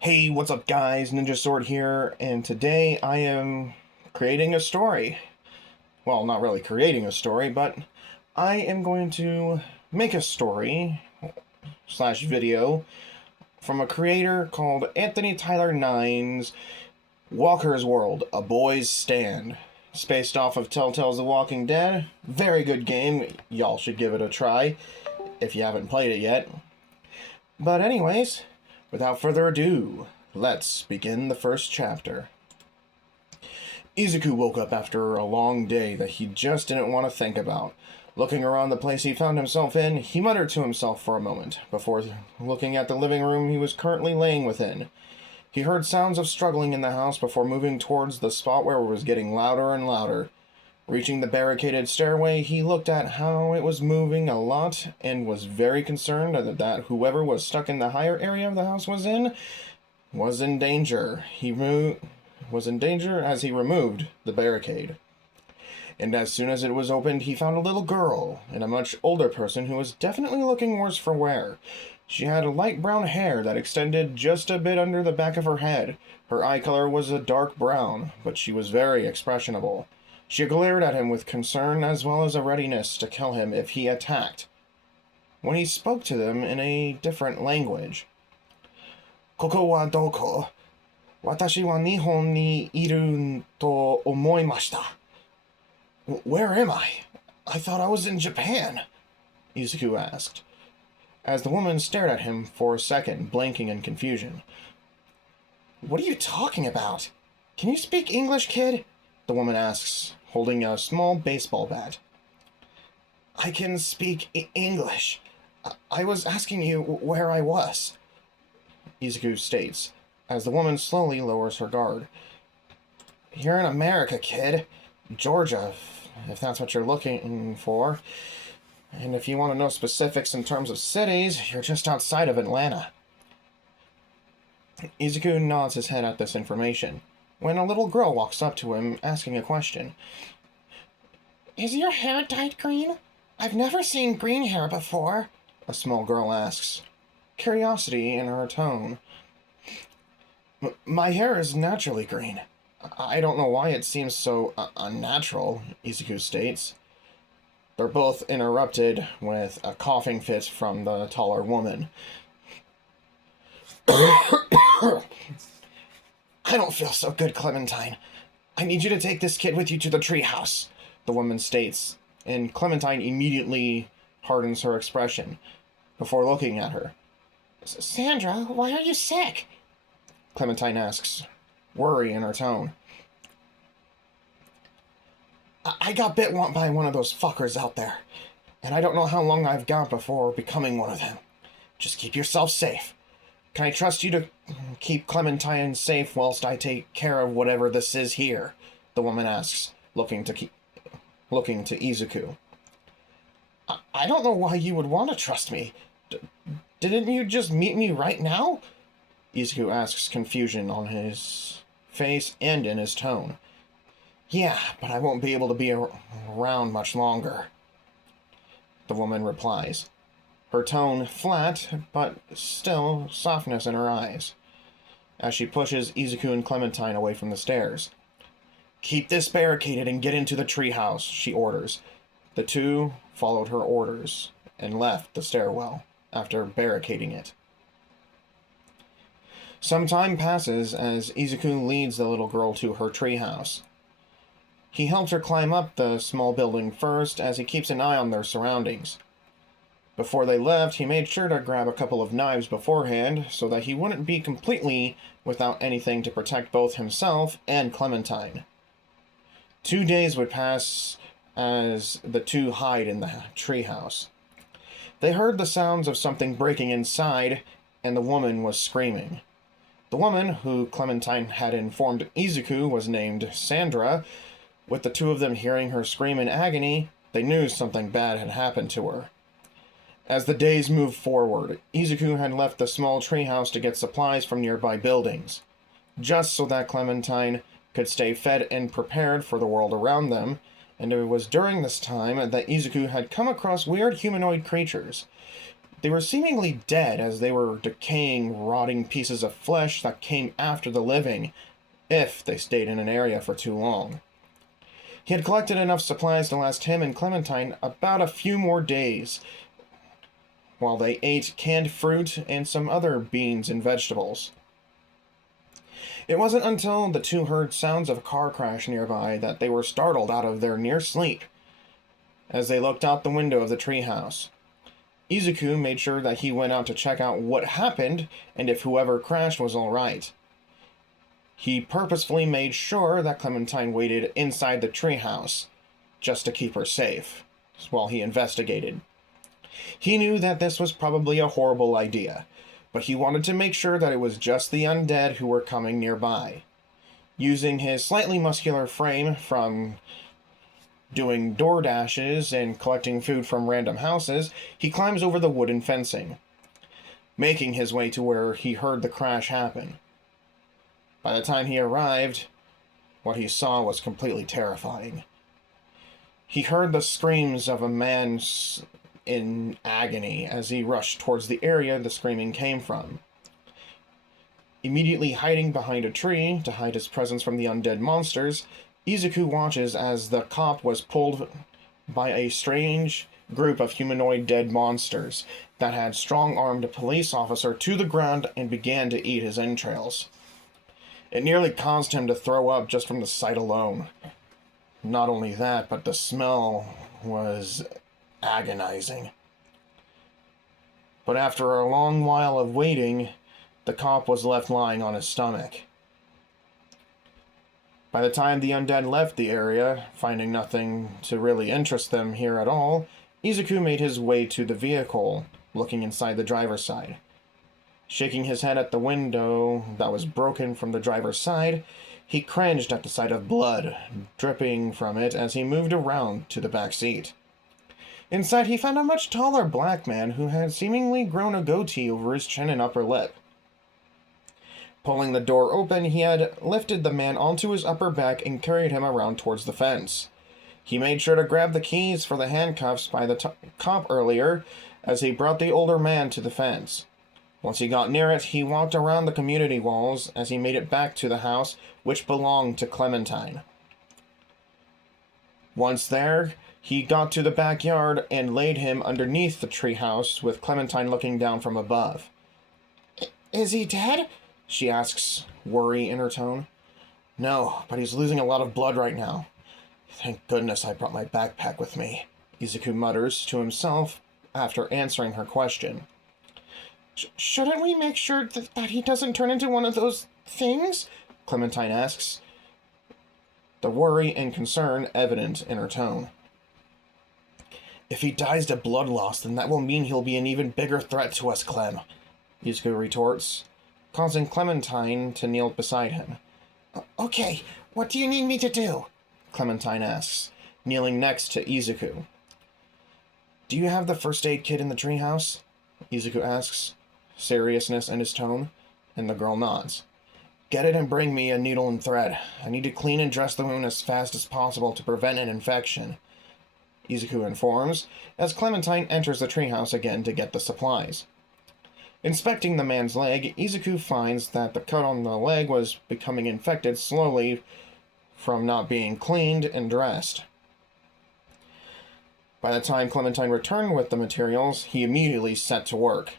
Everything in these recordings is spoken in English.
Hey, what's up guys? Ninja Sword here, and today I am creating a story. Well, not really creating a story, but I am going to make a story slash video from a creator called Anthonytyler9's Walker's World, A Boy's Stand. It's based off of Telltales The Walking Dead. Very good game. Y'all should give it a try if you haven't played it yet. But anyways, without further ado, let's begin the first chapter. Izuku woke up after a long day that he just didn't want to think about. Looking around the place he found himself in, he muttered to himself for a moment, before looking at the living room he was currently laying within. He heard sounds of struggling in the house before moving towards the spot where it was getting louder and louder. Reaching the barricaded stairway, he looked at how it was moving a lot and was very concerned that whoever was stuck in the higher area of the house was in danger. Was in danger as he removed the barricade. And as soon as it was opened, he found a little girl and a much older person who was definitely looking worse for wear. She had light brown hair that extended just a bit under the back of her head. Her eye color was a dark brown, but she was very expressionable. She glared at him with concern as well as a readiness to kill him if he attacked. When he spoke to them in a different language. Koko wa doko? Watashi wa Nihon ni iru to omoimashita. Where am I? I thought I was in Japan, Izuku asked, as the woman stared at him for a second, blinking in confusion. What are you talking about? Can you speak English, kid? The woman asks, holding a small baseball bat. I can speak English. I was asking you where I was, Izuku states, as the woman slowly lowers her guard. You're in America, kid. Georgia, if that's what you're looking for. And if you want to know specifics in terms of cities, you're just outside of Atlanta. Izuku nods his head at this information, when a little girl walks up to him, asking a question. Is your hair dyed green? I've never seen green hair before, a small girl asks, curiosity in her tone. My hair is naturally green. I don't know why it seems so unnatural, Izuku states. They're both interrupted with a coughing fit from the taller woman. I don't feel so good, Clementine. I need you to take this kid with you to the treehouse, the woman states, and Clementine immediately hardens her expression before looking at her. Sandra, why are you sick? Clementine asks, worry in her tone. I got bit by one of those fuckers out there, and I don't know how long I've got before becoming one of them. Just keep yourself safe. Can I trust you to keep Clementine safe whilst I take care of whatever this is here? The woman asks, looking to Izuku. I don't know why you would want to trust me. Didn't you just meet me right now? Izuku asks, confusion on his face and in his tone. Yeah, but I won't be able to be around much longer, the woman replies, her tone flat, but still softness in her eyes, as she pushes Izuku and Clementine away from the stairs. Keep this barricaded and get into the treehouse, she orders. The two followed her orders and left the stairwell after barricading it. Some time passes as Izuku leads the little girl to her treehouse. He helps her climb up the small building first as he keeps an eye on their surroundings. Before they left, he made sure to grab a couple of knives beforehand so that he wouldn't be completely without anything to protect both himself and Clementine. 2 days would pass as the two hide in the treehouse. They heard the sounds of something breaking inside, and the woman was screaming. The woman, who Clementine had informed Izuku was named Sandra, with the two of them hearing her scream in agony, they knew something bad had happened to her. As the days moved forward, Izuku had left the small treehouse to get supplies from nearby buildings, just so that Clementine could stay fed and prepared for the world around them, and it was during this time that Izuku had come across weird humanoid creatures. They were seemingly dead as they were decaying, rotting pieces of flesh that came after the living, if they stayed in an area for too long. He had collected enough supplies to last him and Clementine about a few more days, while they ate canned fruit and some other beans and vegetables. It wasn't until the two heard sounds of a car crash nearby that they were startled out of their near sleep as they looked out the window of the treehouse. Izuku made sure that he went out to check out what happened and if whoever crashed was all right. He purposefully made sure that Clementine waited inside the treehouse, just to keep her safe, while he investigated. He knew that this was probably a horrible idea, but he wanted to make sure that it was just the undead who were coming nearby. Using his slightly muscular frame from doing door dashes and collecting food from random houses, he climbs over the wooden fencing, making his way to where he heard the crash happen. By the time he arrived, what he saw was completely terrifying. He heard the screams of a man in agony as he rushed towards the area the screaming came from. Immediately hiding behind a tree to hide his presence from the undead monsters, Izuku watches as the cop was pulled by a strange group of humanoid dead monsters that had strong-armed a police officer to the ground and began to eat his entrails. It nearly caused him to throw up just from the sight alone. Not only that, but the smell was agonizing. But after a long while of waiting, the cop was left lying on his stomach. By the time the undead left the area, finding nothing to really interest them here at all, Izuku made his way to the vehicle, looking inside the driver's side. Shaking his head at the window that was broken from the driver's side, he cringed at the sight of blood dripping from it as he moved around to the back seat. Inside, he found a much taller black man who had seemingly grown a goatee over his chin and upper lip. Pulling the door open, he had lifted the man onto his upper back and carried him around towards the fence. He made sure to grab the keys for the handcuffs by the cop earlier as he brought the older man to the fence. Once he got near it, he walked around the community walls as he made it back to the house, which belonged to Clementine. Once there, he got to the backyard and laid him underneath the treehouse, with Clementine looking down from above. "Is he dead?" she asks, worry in her tone. "No, but he's losing a lot of blood right now. Thank goodness I brought my backpack with me," Izuku mutters to himself after answering her question. "Shouldn't we make sure that he doesn't turn into one of those things?" Clementine asks, the worry and concern evident in her tone. "If he dies to blood loss, then that will mean he'll be an even bigger threat to us, Clem," Izuku retorts, causing Clementine to kneel beside him. "Okay, what do you need me to do?" Clementine asks, kneeling next to Izuku. "Do you have the first aid kit in the treehouse?" Izuku asks, seriousness in his tone, and the girl nods. "Get it and bring me a needle and thread. I need to clean and dress the wound as fast as possible to prevent an infection," Izuku informs, as Clementine enters the treehouse again to get the supplies. Inspecting the man's leg, Izuku finds that the cut on the leg was becoming infected slowly from not being cleaned and dressed. By the time Clementine returned with the materials, he immediately set to work.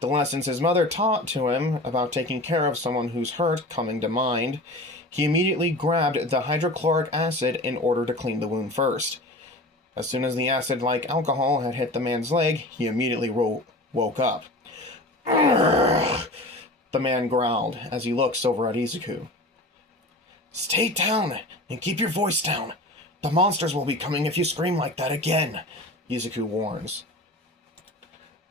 The lessons his mother taught to him about taking care of someone who's hurt coming to mind, he immediately grabbed the hydrochloric acid in order to clean the wound first. As soon as the acid-like alcohol had hit the man's leg, he immediately woke up. "Urgh!" the man growled as he looks over at Izuku. "Stay down and keep your voice down. The monsters will be coming if you scream like that again," Izuku warns.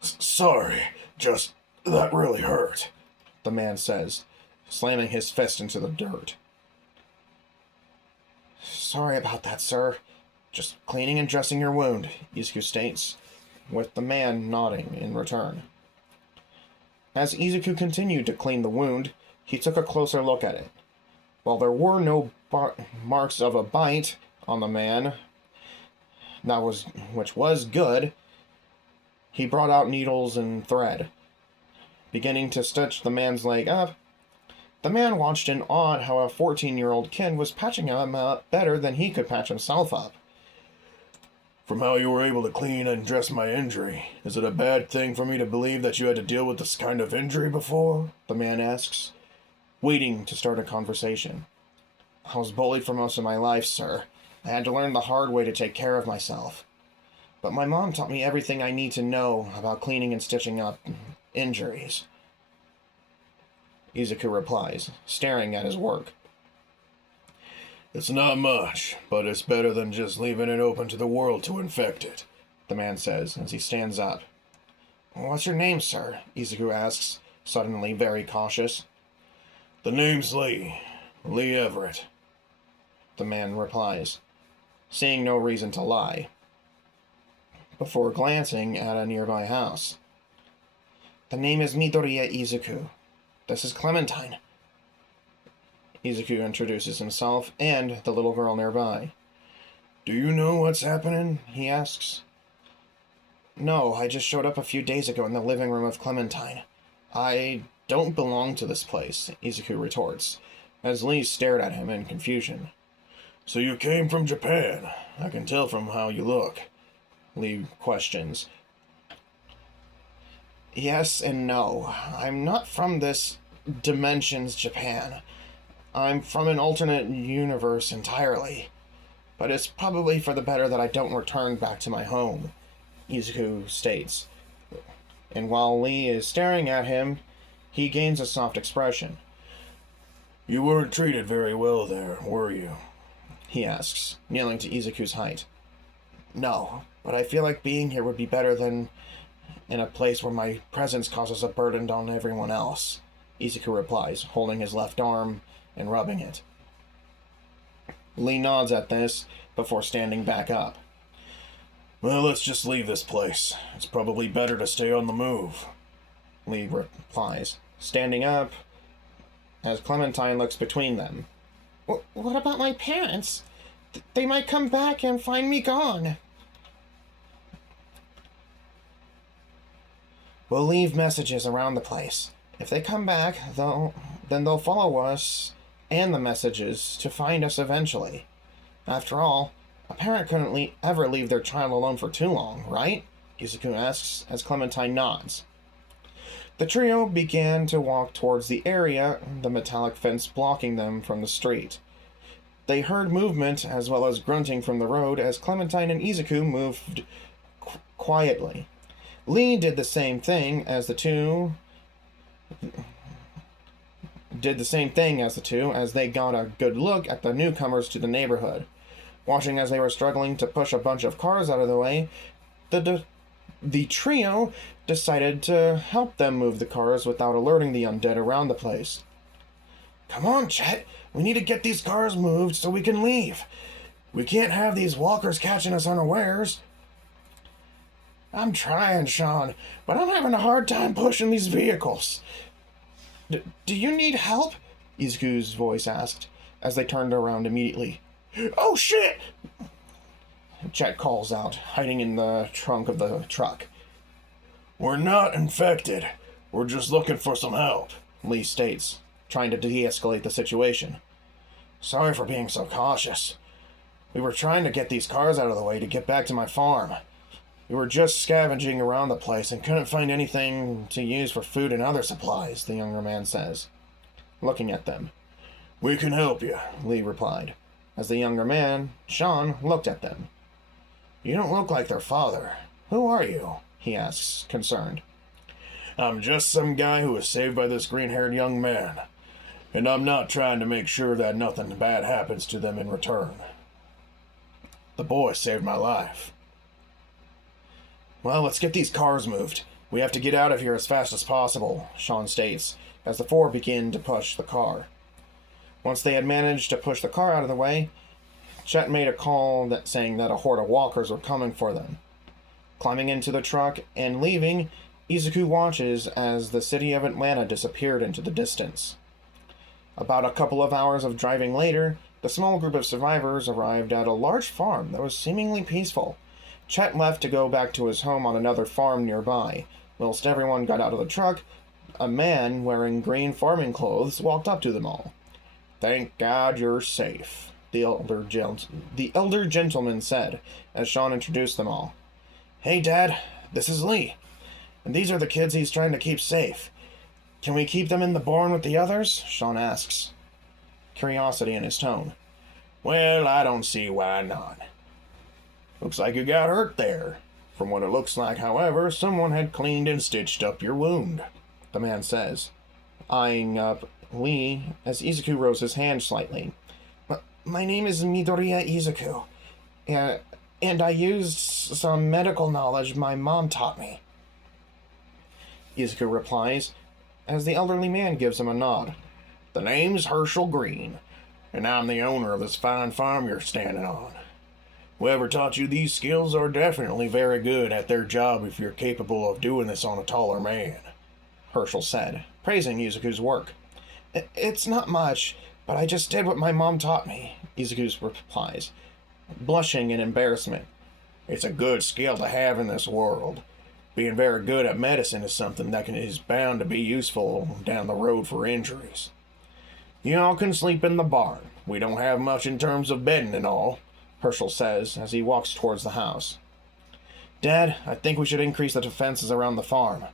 "Sorry, just that really hurt," the man says, slamming his fist into the dirt. "Sorry about that, sir. Just cleaning and dressing your wound," Izuku states, with the man nodding in return. As Izuku continued to clean the wound, he took a closer look at it. While there were no marks of a bite on the man, which was good, He brought out needles and thread, beginning to stitch the man's leg up. The man watched in awe at how a 14-year-old kid was patching him up better than he could patch himself up. From how you were able to clean and dress my injury, is it a bad thing for me to believe that you had to deal with this kind of injury before? The man asks, waiting to start a conversation. I was bullied for most of my life, sir. I had to learn the hard way to take care of myself. But my mom taught me everything I need to know about cleaning and stitching up injuries. Izuku replies, staring at his work. It's not much, but it's better than just leaving it open to the world to infect it, the man says as he stands up. What's your name, sir? Izuku asks, suddenly very cautious. The name's Lee Everett, the man replies, seeing no reason to lie, before glancing at a nearby house. The name is Midoriya Izuku. This is Clementine. Izuku introduces himself and the little girl nearby. Do you know what's happening? He asks. No, I just showed up a few days ago in the living room of Clementine. I don't belong to this place, Izuku retorts, as Lee stared at him in confusion. So you came from Japan. I can tell from how you look. Lee questions. Yes and no. I'm not from this dimension's Japan. I'm from an alternate universe entirely. But it's probably for the better that I don't return back to my home, Izuku states. And while Lee is staring at him, he gains a soft expression. You weren't treated very well there, were you? He asks, kneeling to Izuku's height. No, but I feel like being here would be better than in a place where my presence causes a burden on everyone else, Izuku replies, holding his left arm and rubbing it. Lee nods at this before standing back up. Well, let's just leave this place. It's probably better to stay on the move, Lee replies, standing up as Clementine looks between them. What about my parents? They might come back and find me gone. We'll leave messages around the place. If they come back, then they'll follow us and the messages to find us eventually. After all, a parent couldn't ever leave their child alone for too long, right? Izuku asks as Clementine nods. The trio began to walk towards the area, the metallic fence blocking them from the street. They heard movement as well as grunting from the road as Clementine and Izuku moved quietly. Lee did the same thing as the two as they got a good look at the newcomers to the neighborhood. Watching as they were struggling to push a bunch of cars out of the way, the trio decided to help them move the cars without alerting the undead around the place. Come on, Chet. We need to get these cars moved so we can leave. We can't have these walkers catching us unawares. I'm trying, Sean, but I'm having a hard time pushing these vehicles. Do you need help? Izuku's voice asked, as they turned around immediately. Oh, shit! Chet calls out, hiding in the trunk of the truck. We're not infected. We're just looking for some help, Lee states, trying to de-escalate the situation. Sorry for being so cautious. We were trying to get these cars out of the way to get back to my farm. We were just scavenging around the place and couldn't find anything to use for food and other supplies, the younger man says, looking at them. We can help you, Lee replied, as the younger man, Sean, looked at them. You don't look like their father. Who are you? He asks, concerned. I'm just some guy who was saved by this green-haired young man, and I'm not trying to make sure that nothing bad happens to them in return. The boy saved my life. Well, let's get these cars moved. We have to get out of here as fast as possible, Sean states, as the four begin to push the car. Once they had managed to push the car out of the way, Chet made a call saying that a horde of walkers were coming for them. Climbing into the truck and leaving, Izuku watches as the city of Atlanta disappeared into the distance. About a couple of hours of driving later, the small group of survivors arrived at a large farm that was seemingly peaceful. Chet left to go back to his home on another farm nearby. Whilst everyone got out of the truck, a man wearing green farming clothes walked up to them all. "Thank God you're safe," the elder gentleman said, as Sean introduced them all. "Hey, Dad, this is Lee, and these are the kids he's trying to keep safe. Can we keep them in the barn with the others?" Sean asks, curiosity in his tone. "Well, I don't see why not. Looks like you got hurt there. From what it looks like, however, someone had cleaned and stitched up your wound," the man says, eyeing up Lee as Izuku rose his hand slightly. "My name is Midoriya Izuku, and I used some medical knowledge my mom taught me," Izuku replies, as the elderly man gives him a nod. "The name's Herschel Green, and I'm the owner of this fine farm you're standing on. Whoever taught you these skills are definitely very good at their job if you're capable of doing this on a taller man," Herschel said, praising Izuku's work. "It's not much, but I just did what my mom taught me," Izuku replies, blushing in embarrassment. "It's a good skill to have in this world. Being very good at medicine is something that is bound to be useful down the road for injuries. You all can sleep in the barn. We don't have much in terms of bedding and all," Herschel says as he walks towards the house. "Dad, I think we should increase the defenses around the farm.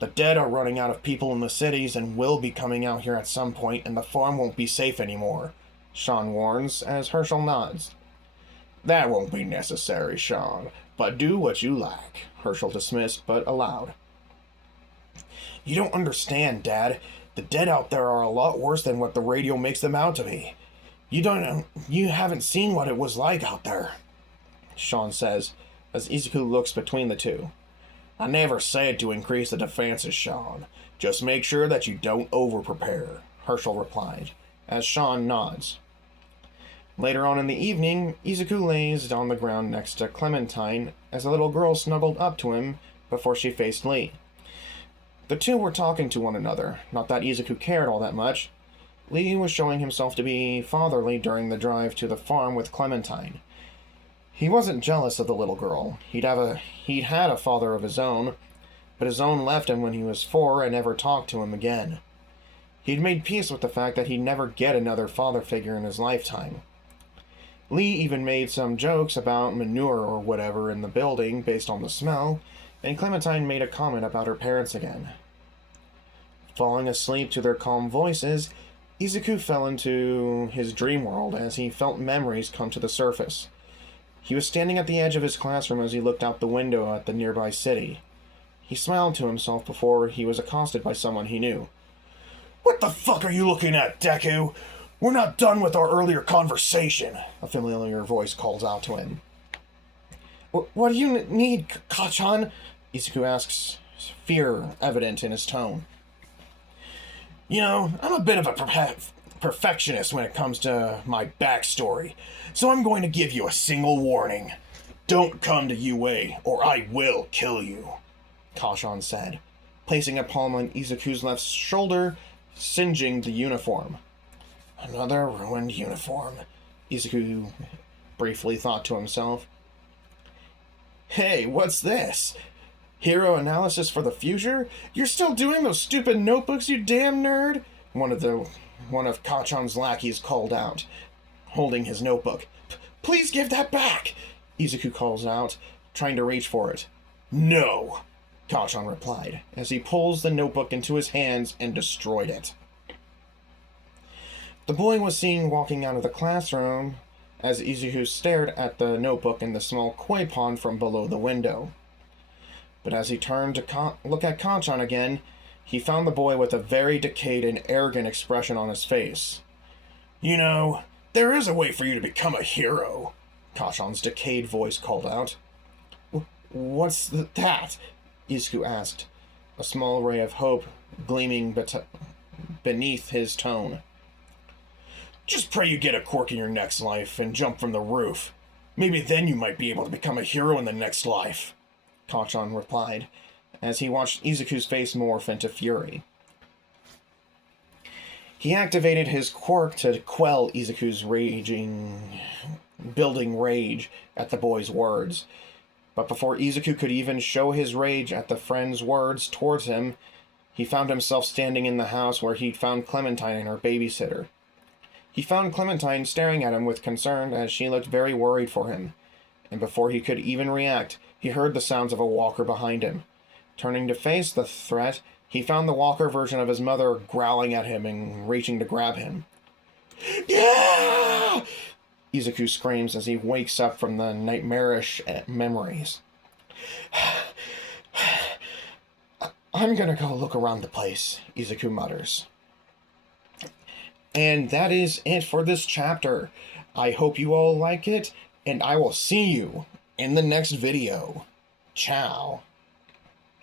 The dead are running out of people in the cities and will be coming out here at some point, and the farm won't be safe anymore," Sean warns as Herschel nods. "That won't be necessary, Sean, but do what you like," Herschel dismissed, but aloud. "You don't understand, Dad. The dead out there are a lot worse than what the radio makes them out to be. You haven't seen what it was like out there," Sean says, as Izuku looks between the two. "I never said to increase the defenses, Sean. Just make sure that you don't over-prepare," Herschel replied, as Sean nods. Later on in the evening, Izuku lays on the ground next to Clementine as a little girl snuggled up to him before she faced Lee. The two were talking to one another, not that Izuku cared all that much. Lee was showing himself to be fatherly during the drive to the farm with Clementine. He wasn't jealous of the little girl. He'd had a father of his own, but his own left him when he was 4 and never talked to him again. He'd made peace with the fact that he'd never get another father figure in his lifetime. Lee even made some jokes about manure or whatever in the building based on the smell, and Clementine made a comment about her parents again. Falling asleep to their calm voices, Izuku fell into his dream world as he felt memories come to the surface. He was standing at the edge of his classroom as he looked out the window at the nearby city. He smiled to himself before he was accosted by someone he knew. "What the fuck are you looking at, Deku? We're not done with our earlier conversation," a familiar voice calls out to him. What do you need, Kachan?" Izuku asks, fear evident in his tone. "You know, I'm a bit of a perfectionist when it comes to my backstory, so I'm going to give you a single warning. Don't come to UA, or I will kill you," Kachan said, placing a palm on Izuku's left shoulder, singeing the uniform. Another ruined uniform, Izuku briefly thought to himself. "Hey, what's this? Hero analysis for the future? You're still doing those stupid notebooks, you damn nerd?" One of Kachan's lackeys called out, holding his notebook. "Please give that back!" Izuku calls out, trying to reach for it. "No," Kachan replied, as he pulls the notebook into his hands and destroyed it. The boy was seen walking out of the classroom as Izuku stared at the notebook in the small koi pond from below the window. But as he turned to look at Kachan again, he found the boy with a very decayed and arrogant expression on his face. "You know, there is a way for you to become a hero," Kachan's decayed voice called out. What's that?" Izuku asked, a small ray of hope gleaming beneath his tone. "Just pray you get a quirk in your next life and jump from the roof. Maybe then you might be able to become a hero in the next life," Kachan replied, as he watched Izuku's face morph into fury. He activated his quirk to quell Izuku's building rage at the boy's words. But before Izuku could even show his rage at the friend's words towards him, he found himself standing in the house where he'd found Clementine and her babysitter. He found Clementine staring at him with concern as she looked very worried for him, and before he could even react, he heard the sounds of a walker behind him. Turning to face the threat, he found the walker version of his mother growling at him and reaching to grab him. Yeah! Izuku screams as he wakes up from the nightmarish memories. I'm gonna go look around the place, Izuku mutters. And that is it for this chapter. I hope you all like it, and I will see you in the next video. Ciao.